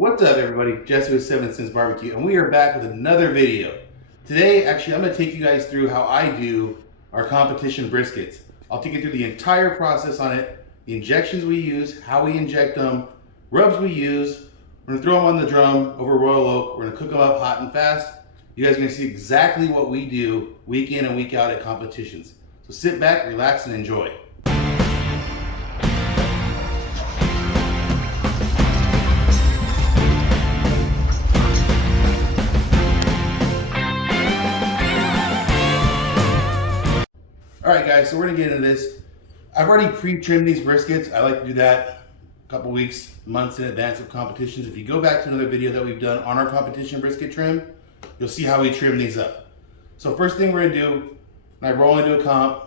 What's up, everybody? Jesse with 7 Cents Barbecue, and we are back with another video. Today, actually, I'm going to take you guys through how I do our competition briskets. I'll take you through the entire process on it, the injections we use, how we inject them, rubs we use. We're going to throw them on the drum over Royal Oak. We're going to cook them up hot and fast. You guys are going to see exactly what we do week in and week out at competitions. So sit back, relax, and enjoy. Alright guys, so we're going to get into this. I've already pre-trimmed these briskets. I like to do that a couple weeks, months in advance of competitions. If you go back to another video that we've done on our competition brisket trim, you'll see how we trim these up. So first thing we're going to do, when I roll into a comp,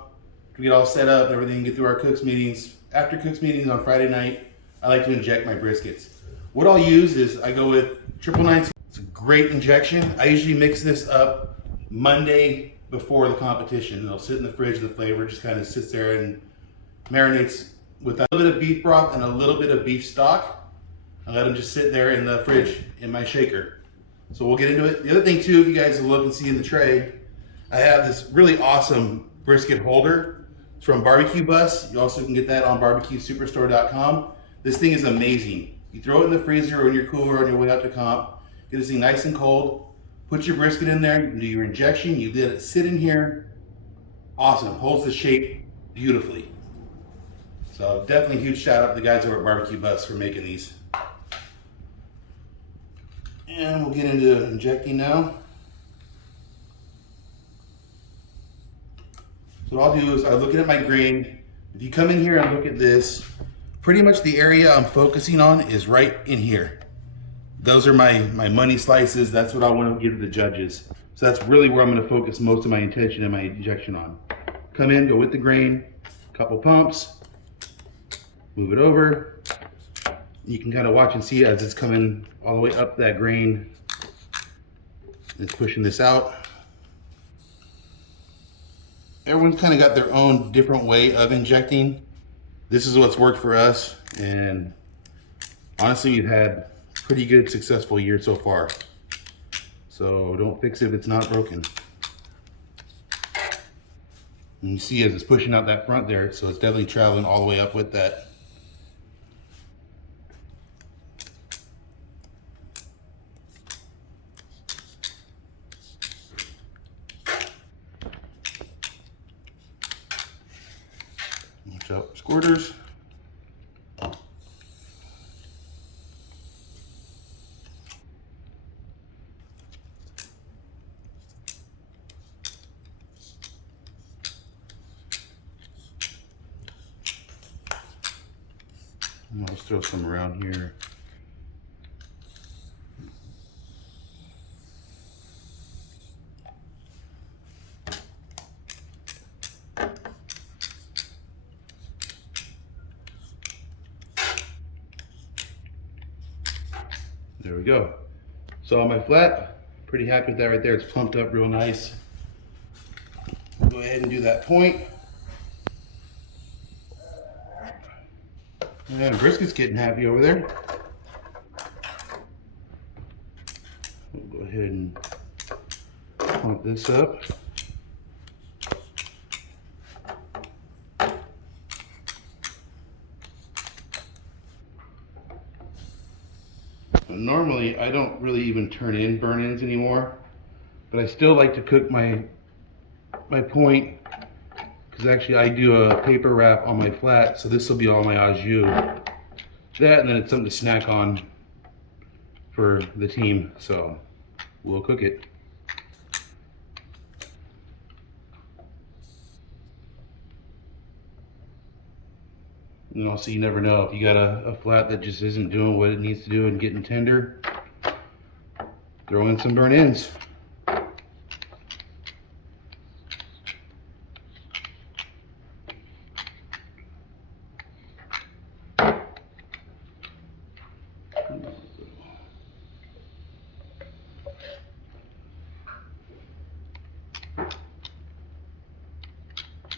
we get all set up and everything, get through our cooks meetings. After cooks meetings on Friday night, I like to inject my briskets. What I'll use is I go with 999. It's a great injection. I usually mix this up Monday before the competition. It'll sit in the fridge, the flavor just kind of sits there and marinates with a little bit of beef broth and a little bit of beef stock. I let them just sit there in the fridge in my shaker. So we'll get into it. The other thing too, if you guys look and see in the tray, I have this really awesome brisket holder. It's from K.C.B.S. You also can get that on barbecuesuperstore.com. This thing is amazing. You throw it in the freezer or in your cooler on your way out to comp. Get this thing nice and cold. Put your brisket in there, you do your injection, you let it sit in here. Awesome, holds the shape beautifully. So definitely a huge shout out to the guys over at K.C.B.S for making these. And we'll get into injecting now. So what I'll do is I'm looking at my grain. If you come in here and look at this, pretty much the area I'm focusing on is right in here. Those are my money slices. That's what I want to give to the judges. So that's really where I'm going to focus most of my intention and my injection on. Come in, go with the grain, couple pumps, move it over. You can kind of watch and see as it's coming all the way up that grain. It's pushing this out. Everyone's kind of got their own different way of injecting. This is what's worked for us, and honestly, we've had pretty good successful year so far. So don't fix it if it's not broken. And you see as it's pushing out that front there, so it's definitely traveling all the way up with that. Watch out, squirters. Let's throw some around here. There we go. So on my flat, pretty happy with that right there. It's plumped up real nice. We'll go ahead and do that point. And brisket's getting happy over there. We'll go ahead and pump this up. Normally, I don't really even turn in burn-ins anymore, but I still like to cook my point, because actually I do a paper wrap on my flat, so this will be all my au jus. That, and then it's something to snack on for the team, so we'll cook it. And also, you never know, if you got a flat that just isn't doing what it needs to do and getting tender, throw in some burn-ins.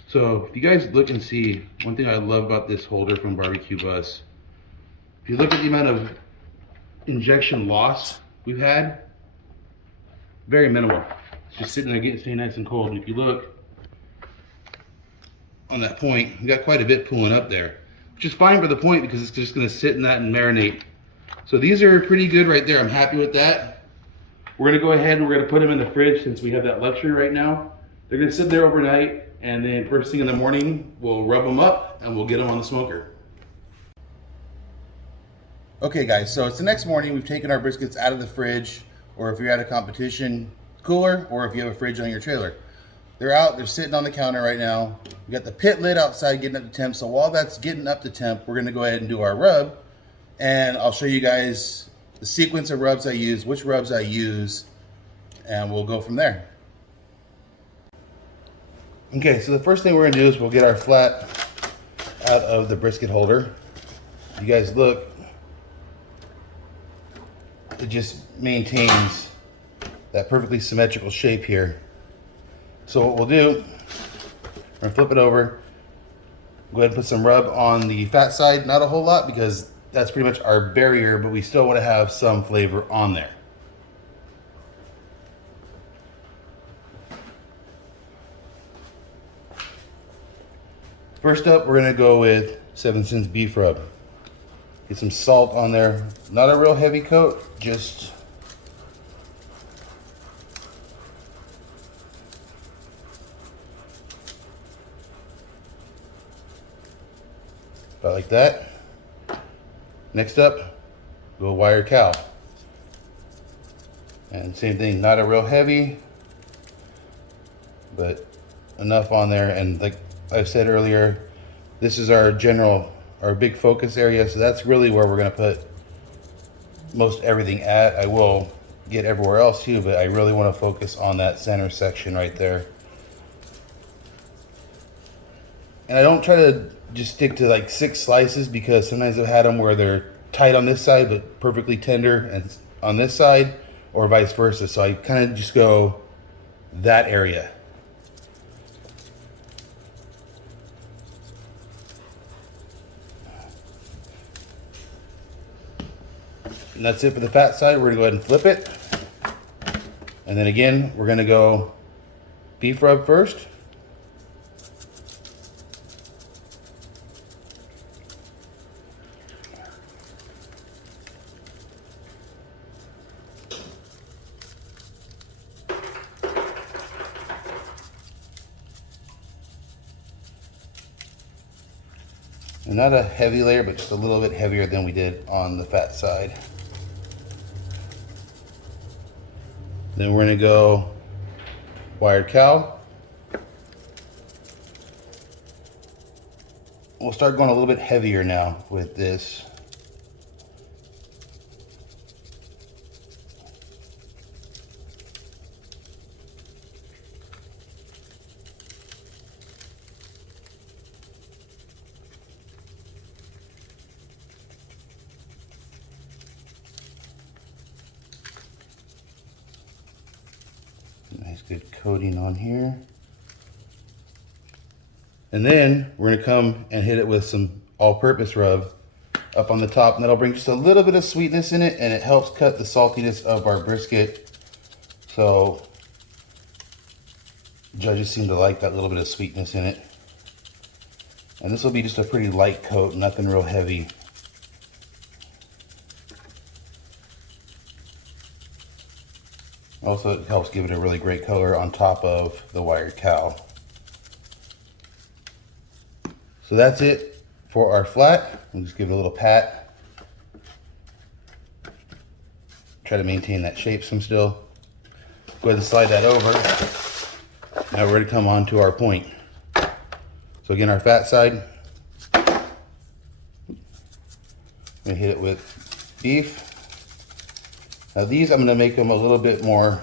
So if you guys look and see, one thing I love about this holder from K.C.B.S, if you look at the amount of injection loss we've had, very minimal. It's just sitting there getting staying nice and cold. And if you look on that point, we got quite a bit pulling up there, which is fine for the point because it's just going to sit in that and marinate. So these are pretty good right there. I'm happy with that. We're going to go ahead and we're going to put them in the fridge since we have that luxury right now. They're going to sit there overnight, and then first thing in the morning we'll rub them up and we'll get them on the smoker. Okay guys, so it's the next morning. We've taken our briskets out of the fridge, or if you're at a competition cooler, or if you have a fridge on your trailer. They're out, they're sitting on the counter right now. We got the pit lid outside getting up to temp, so while that's getting up to temp, we're gonna go ahead and do our rub, and I'll show you guys the sequence of rubs I use, which rubs I use, and we'll go from there. Okay, so the first thing we're gonna do is we'll get our flat out of the brisket holder. You guys look, it just maintains that perfectly symmetrical shape here. So what we'll do, we're gonna flip it over, go ahead and put some rub on the fat side, not a whole lot because that's pretty much our barrier, but we still want to have some flavor on there. First up, we're gonna go with 7 cents beef rub. Get some salt on there. Not a real heavy coat, just about like that. Next up, go wired cow. And same thing, not a real heavy, but enough on there. And like I've said earlier, this is our big focus area, so that's really where we're gonna put most everything at. I will get everywhere else too, but I really wanna focus on that center section right there. And I don't try to just stick to like 6 slices because sometimes I've had them where they're tight on this side but perfectly tender and on this side, or vice versa. So I kind of just go that area. And that's it for the fat side. We're gonna go ahead and flip it. And then again, we're gonna go beef rub first. And not a heavy layer, but just a little bit heavier than we did on the fat side. Then we're gonna go wired cow. We'll start going a little bit heavier now with this. Nice good coating on here. And then we're gonna come and hit it with some all-purpose rub up on the top, and that'll bring just a little bit of sweetness in it, and it helps cut the saltiness of our brisket. So judges seem to like that little bit of sweetness in it. And this will be just a pretty light coat, nothing real heavy. Also, it helps give it a really great color on top of the wired cow. So that's it for our flat. We'll just give it a little pat. Try to maintain that shape some still. Go ahead and slide that over. Now we're ready to come on to our point. So again, our fat side, I'm gonna hit it with beef. Now these, I'm gonna make them a little bit more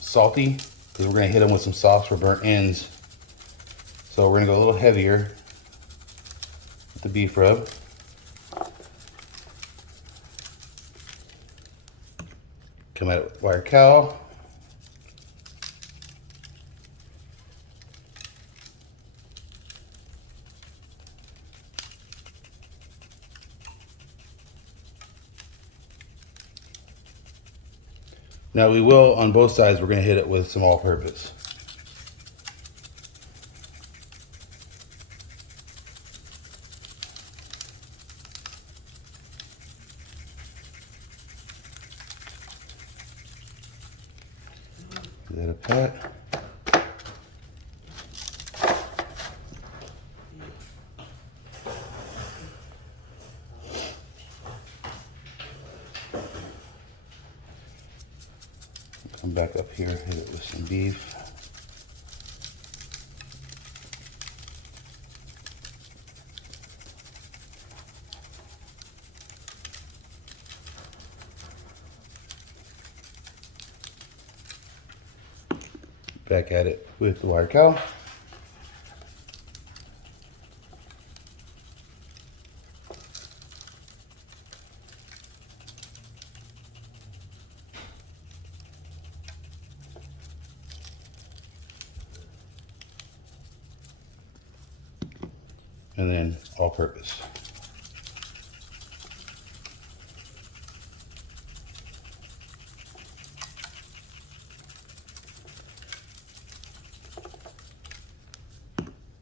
salty because we're gonna hit them with some sauce for burnt ends. So we're gonna go a little heavier with the beef rub. Come at it with wired cow. Now we will, on both sides, we're gonna hit it with some all-purpose. Give that a pat. Come back up here, hit it with some beef. Back at it with the wired cow. And then all-purpose.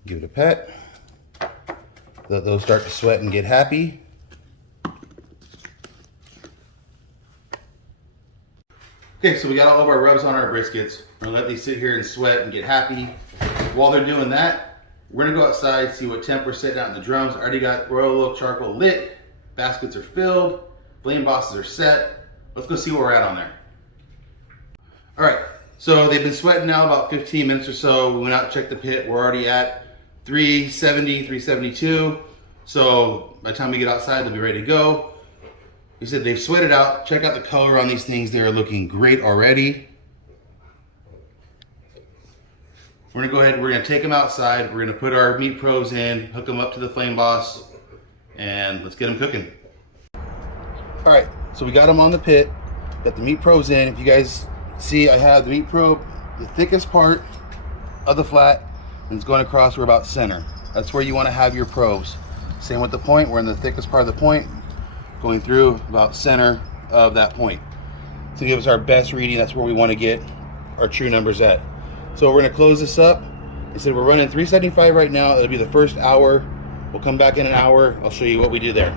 Give it a pet. Let those start to sweat and get happy. Okay, so we got all of our rubs on our briskets. We're gonna let these sit here and sweat and get happy. While they're doing that, we're gonna go outside, see what temp we're setting out in the drums. I already got Royal Oak charcoal lit. Baskets are filled. Flame bosses are set. Let's go see where we're at on there. All right, so they've been sweating now about 15 minutes or so. We went out and checked the pit. We're already at 370, 372. So by the time we get outside, they'll be ready to go. We said they've sweated out. Check out the color on these things. They're looking great already. We're gonna go ahead and we're gonna take them outside. We're gonna put our meat probes in, hook them up to the flame boss, and let's get them cooking. All right, so we got them on the pit. Got the meat probes in. If you guys see, I have the meat probe, the thickest part of the flat, and it's going across. We're about center. That's where you want to have your probes. Same with the point. We're in the thickest part of the point, going through about center of that point to give us our best reading. That's where we want to get our true numbers at. So we're going to close this up. I said we're running 375 right now. It'll be the first hour. We'll come back in an hour. I'll show you what we do there.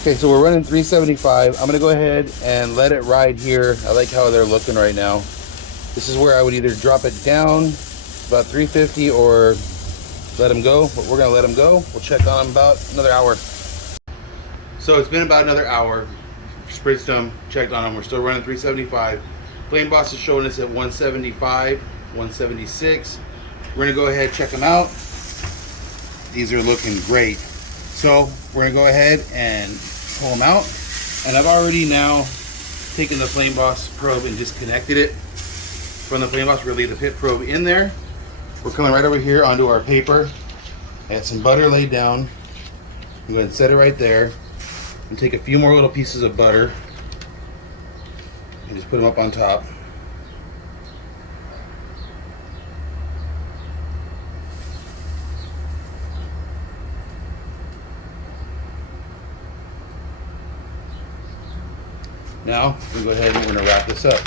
Okay, so we're running 375. I'm going to go ahead and let it ride here. I like how they're looking right now. This is where I would either drop it down about 350 or let them go, but we're gonna let them go. We'll check on them about another hour. So it's been about another hour. Spritzed them, checked on them. We're still running 375. Flame boss is showing us at 175, 176. We're gonna go ahead, check them out. These are looking great. So we're gonna go ahead and pull them out. And I've already now taken the flame boss probe and disconnected it from the flame boss. We're gonna leave the pit probe in there. We're coming right over here onto our paper. I got some butter laid down. I'm going to set it right there and take a few more little pieces of butter and just put them up on top. Now we'll go ahead and we're going to wrap this up.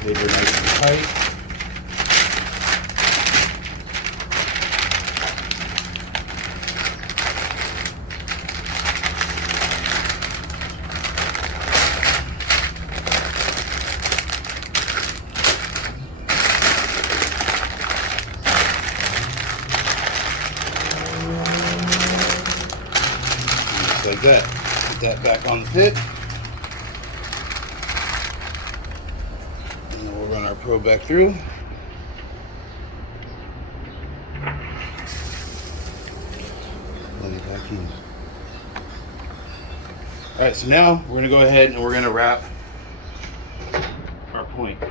Paper nice and tight. Just like that. Put that back on the pit. Run our probe back through. Let it back in. All right, so now we're gonna go ahead and we're gonna wrap point. The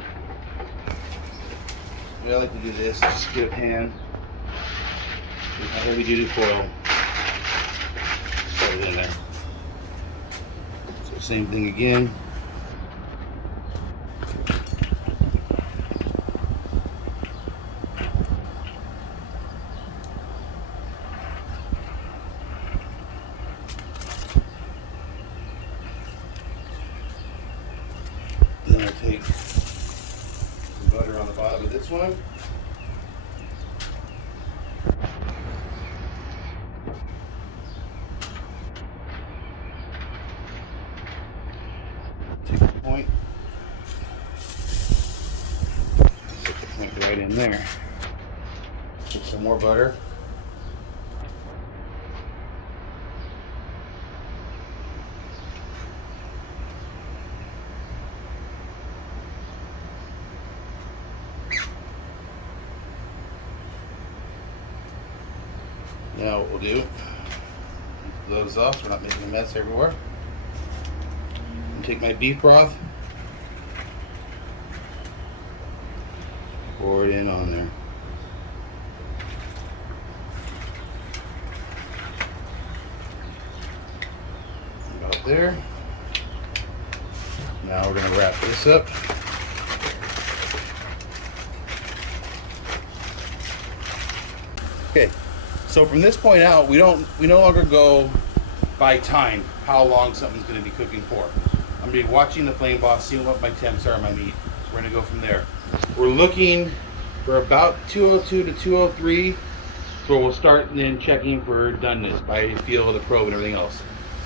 way I like to do this is just get a pan with my heavy duty foil. Set it in there. So same thing again. Then I take some butter on the bottom of this one. Take the point. Stick the point right in there. Put some more butter. Now what we'll do, gloves off so we're not making a mess everywhere. And take my beef broth, pour it in on there. About there. Now we're going to wrap this up. Okay. So from this point out, we no longer go by time, how long something's going to be cooking for. I'm going to be watching the flame boss, seeing what my temps are on my meat. So we're going to go from there. We're looking for about 202 to 203. So we'll start then checking for doneness by feel of the probe and everything else.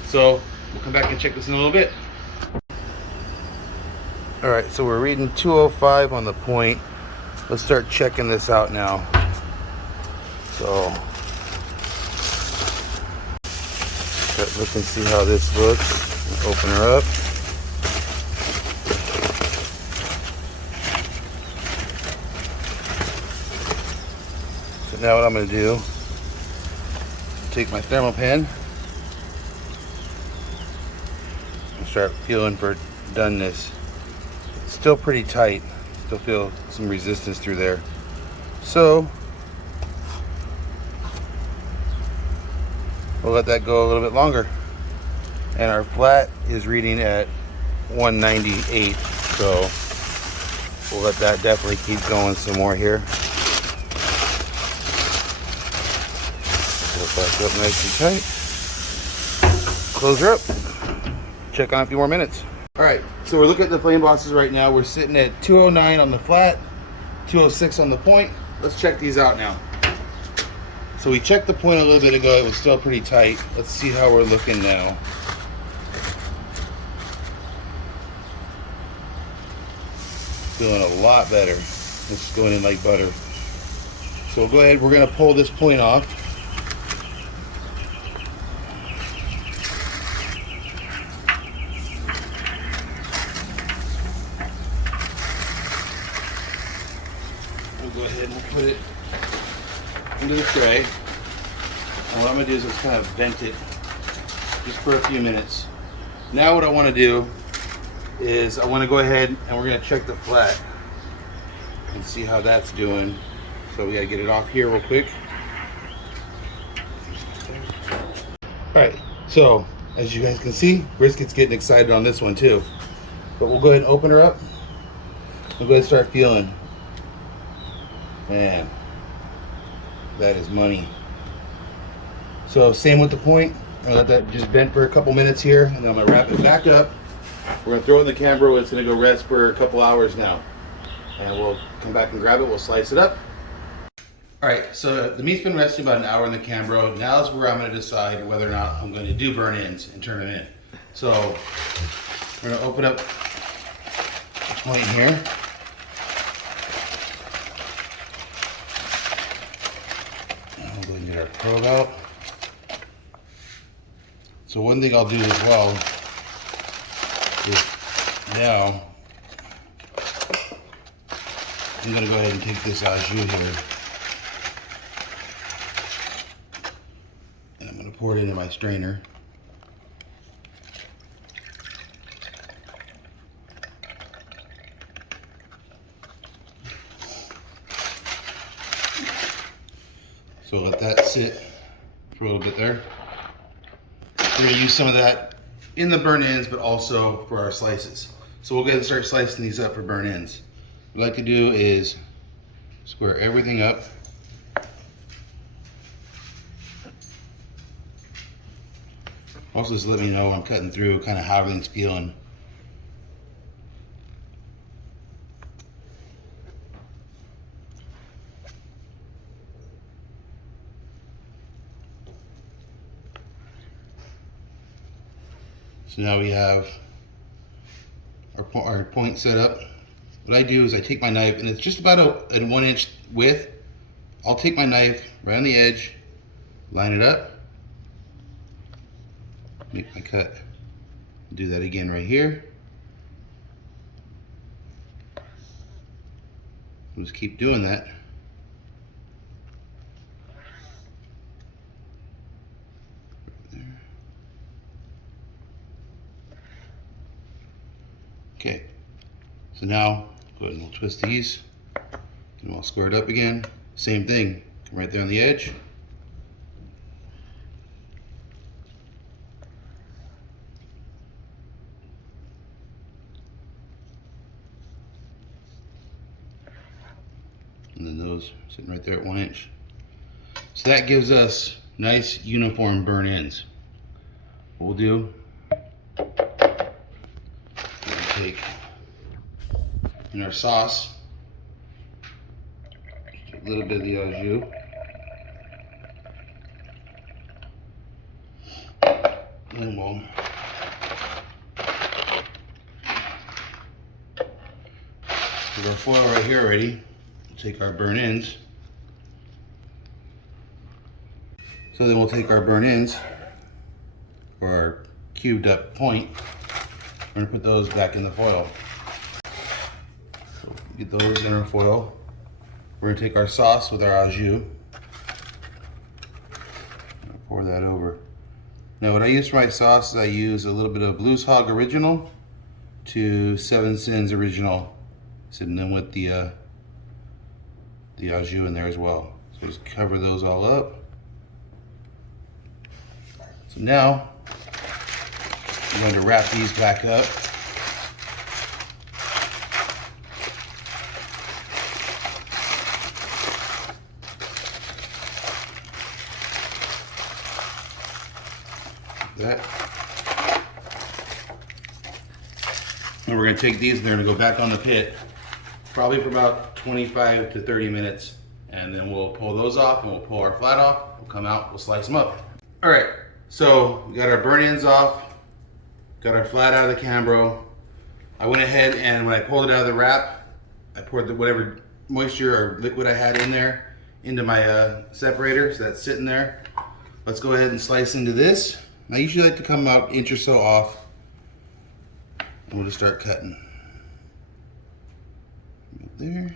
So we'll come back and check this in a little bit. All right, so we're reading 205 on the point. Let's start checking this out now. So look and see how this looks. Open her up. So now what I'm going to do, take my thermal pen and start feeling for doneness. It's still pretty tight. Still feel some resistance through there. So we'll let that go a little bit longer. And our flat is reading at 198. So we'll let that definitely keep going some more here. Pull it back up nice and tight. Close her up. Check on a few more minutes. All right, so we're looking at the flame bosses right now. We're sitting at 209 on the flat, 206 on the point. Let's check these out now. So we checked the point a little bit ago. It was still pretty tight. Let's see how we're looking now. Feeling a lot better. This is going in like butter. So we'll go ahead. We're going to pull this point off. We'll go ahead and we'll put it into the tray, and what I'm going to do is just kind of vent it just for a few minutes. Now what I want to do is I want to go ahead and we're going to check the flat and see how that's doing. So we got to get it off here real quick. Alright, so as you guys can see, brisket's getting excited on this one too. But we'll go ahead and open her up. We'll go ahead and start feeling. Man, that is money. So same with the point. I'm gonna let that just vent for a couple minutes here, and then I'm gonna wrap it back up. We're gonna throw it in the Cambro. It's gonna go rest for a couple hours now, and we'll come back and grab it. We'll slice it up. All right, so the meat's been resting about an hour in the Cambro. Now is where I'm gonna decide whether or not I'm gonna do burn-ins and turn them in. So we're gonna open up the point here. We'll go and get our probe out. So one thing I'll do as well is now I'm going to go ahead and take this au jus here, and I'm going to pour it into my strainer. So let that sit for a little bit there. We're gonna use some of that in the burn ends, but also for our slices. So we'll go ahead and start slicing these up for burn ends. What I like to do is square everything up. Also, just let me know when I'm cutting through kind of how everything's feeling. So now we have our point set up. What I do is I take my knife, and it's just about a 1 inch width. I'll take my knife right on the edge, line it up, make my cut. Do that again right here. We'll just keep doing that. Okay, so now go ahead and we'll twist these, and we'll square it up again. Same thing, come right there on the edge. And then those sitting right there at 1 inch. So that gives us nice uniform burn ends. What we'll do, we'll take in our sauce a little bit of the au jus, and we'll get our foil right here already. We'll take our burn ends. So then we'll take our burn ends, or our cubed up point, we're gonna put those back in the foil. So get those in our foil. We're gonna take our sauce with our au jus, pour that over. Now what I use for my sauce is I use a little bit of Blues Hog Original to 7 Sins Original, sitting in with the au jus in there as well. So just cover those all up. So now I'm going to wrap these back up. That. And we're going to take these and they're going to go back on the pit probably for about 25 to 30 minutes, and then we'll pull those off and we'll pull our flat off. We'll come out, we'll slice them up. All right, so we got our burn ends off, got our flat out of the Cambro. I went ahead and when I pulled it out of the wrap, I poured whatever moisture or liquid I had in there into my separator, so that's sitting there. Let's go ahead and slice into this. I usually like to come about an inch or so off, and we'll just start cutting. Right there.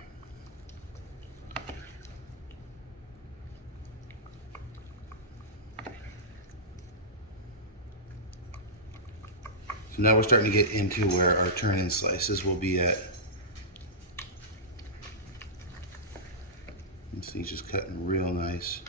So now we're starting to get into where our turn-in slices will be at. This thing's just cutting real nice.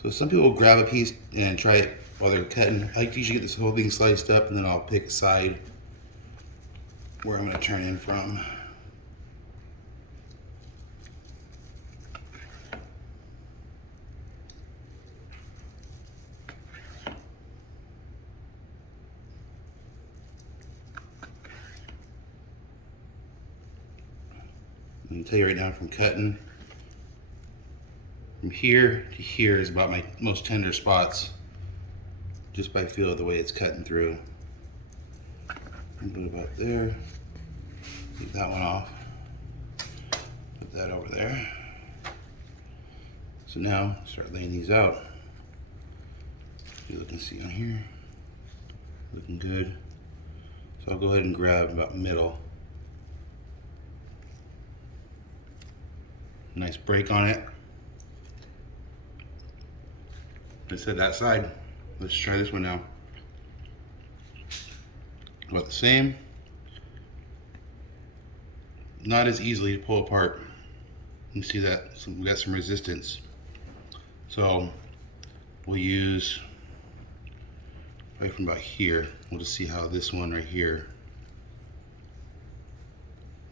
So some people grab a piece and try it while they're cutting. I like to usually get this whole thing sliced up, and then I'll pick a side where I'm going to turn in from. I can tell you right now from cutting, from here to here is about my most tender spots, just by feel of the way it's cutting through. Put it about there. Take that one off. Put that over there. So now start laying these out. You can see on here, looking good. So I'll go ahead and grab about middle. Nice break on it. I said that side. Let's try this one now. About the same. Not as easily to pull apart. You see that we got some resistance. So we'll use right from about here. We'll just see how this one right here.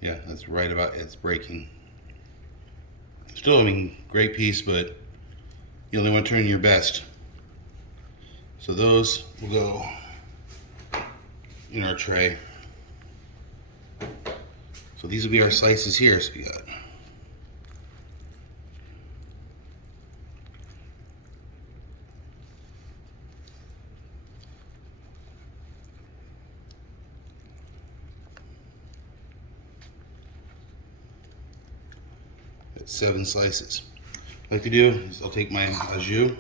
Yeah, that's right about it's breaking. Still, I mean, great piece, but you only want to turn your best. So those will go in our tray. So these will be our slices here. So we got that's 7 slices. What I like to do is I'll take my au jus,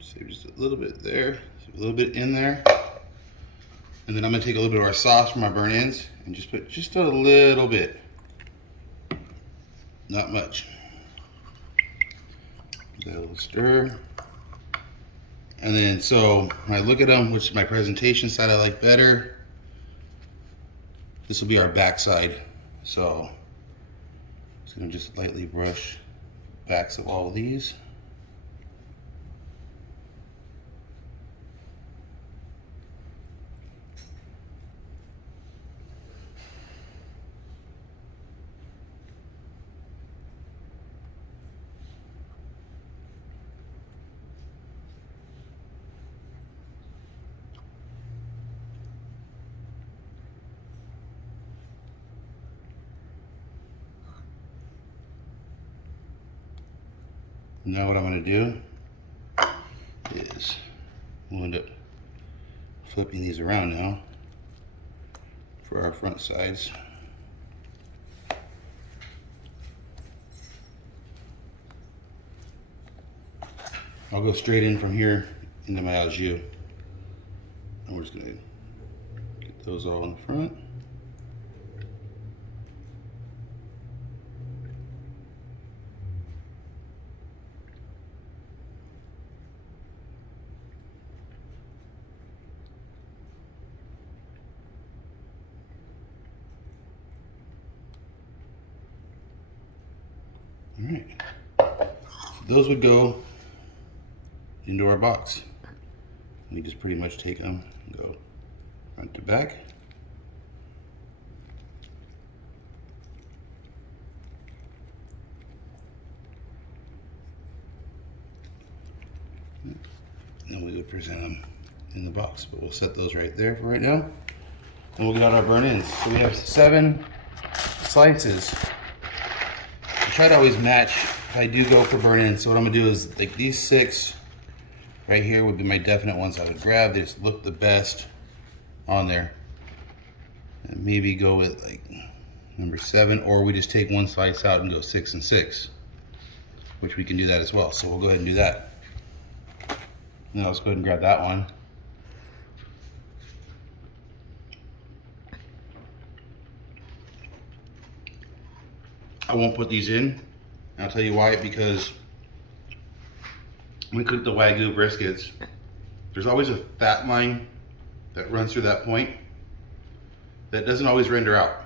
save just a little bit there, a little bit in there, and then I'm gonna take a little bit of our sauce from my burnt ends and just put just a little bit, not much. Give that a little stir, and then so when I look at them, which is my presentation side I like better, this will be our back side. So just gonna just lightly brush backs of all of these. Now what I'm gonna do is we'll end up flipping these around now for our front sides. I'll go straight in from here into my au jus. And we're just gonna get those all in the front. All right, those would go into our box. We just pretty much take them and go front to back. And then we would present them in the box, but we'll set those right there for right now. And we'll get out our burnt ends. So we have 7 slices. I try to always match if I do go for burnt ends. So what I'm gonna do is like these 6 right here would be my definite ones I would grab. They just look the best on there. And maybe go with like number 7, or we just take one slice out and go 6 and 6, which we can do that as well. So we'll go ahead and do that. Now let's go ahead and grab that one. I won't put these in, and I'll tell you why. Because when we cook the Wagyu briskets, there's always a fat line that runs through that point that doesn't always render out.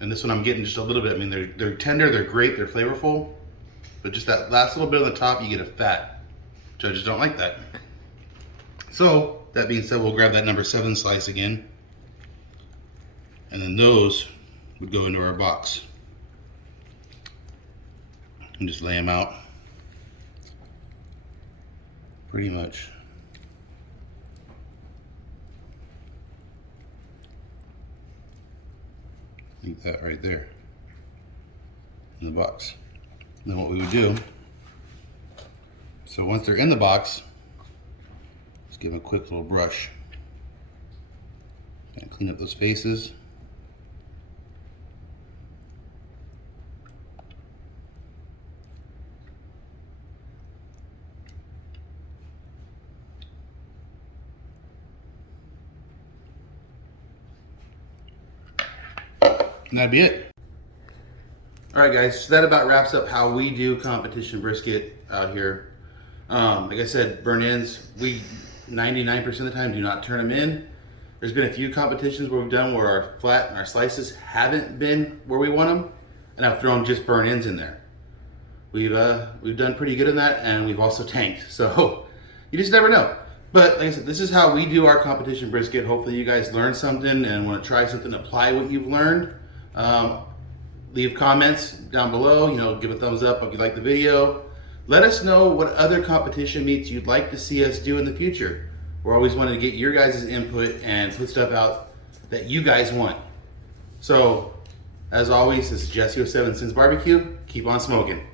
And this one I'm getting just a little bit. I mean, they're tender, they're great, they're flavorful, but just that last little bit on the top, you get a fat. Judges don't like that. So that being said, we'll grab that number 7 slice again, and then those would go into our box. And just lay them out pretty much. Like that right there in the box. And then what we would do, so once they're in the box, just give them a quick little brush and clean up those faces. And that'd be it. All right, guys, so that about wraps up how we do competition brisket out here. Like I said, burn ends, we 99% of the time do not turn them in. There's been a few competitions where we've done where our flat and our slices haven't been where we want them, and I've thrown just burn ends in there. We've done pretty good in that, and we've also tanked. So you just never know. But like I said, this is how we do our competition brisket. Hopefully you guys learned something and want to try something, apply what you've learned. Leave comments down below, give a thumbs up if you like the video. Let us know what other competition meets you'd like to see us do in the future. We're always wanting to get your guys' input and put stuff out that you guys want. So, as always, this is Jesse 07 Sins Barbecue. Keep on smoking.